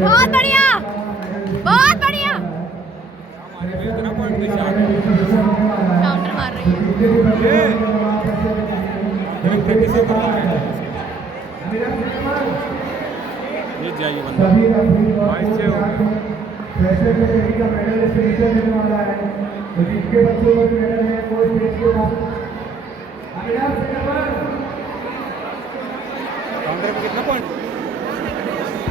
बहुत बढ़िया, बहुत बढ़िया। काउंटर मार रही है। ये जाइए बंदा फ्रेशर में सभी का मेडल फिनिशर देने वाला है। तो जिनके बच्चों को भी मेडल है कोई स्टेज के बाद काउंटर पे कितना पॉइंट